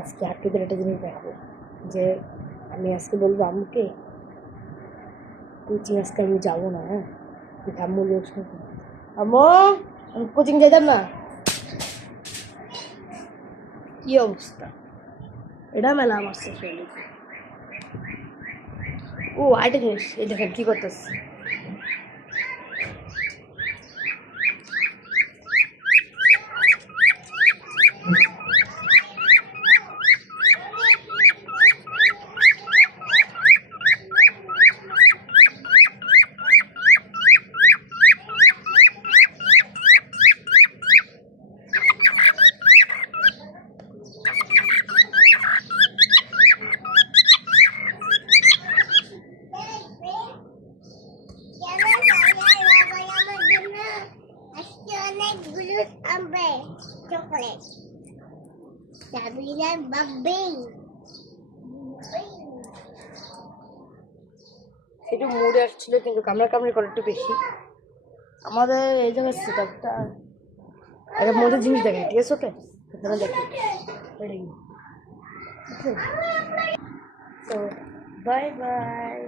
আজকে আপনাদের একটা জিনিস দেখাবো যে আমি আজকে বলবো আম্মুকে কোচিং আজকে আমি যাবো না। হ্যাঁ, আম্মু লোক শুনবো। আম্মু, আমি কোচিং যেতাম না। কি অবস্থা, এটা মেলা আমার ফ্রেন্ড। ও আইটা জিনিস, এই দেখেন কি করতেছে। Chocolate. Sabrina Babbing. একটু মুড়ে আসছিল কিন্তু কামড়াকামড়ি করে একটু বেশি। আমাদের এই জায়গায় সেট আপটা একটা মজার জিনিস দেখেন, ঠিক আছে? ওকে এখানে দেখেন, তো বাই বাই।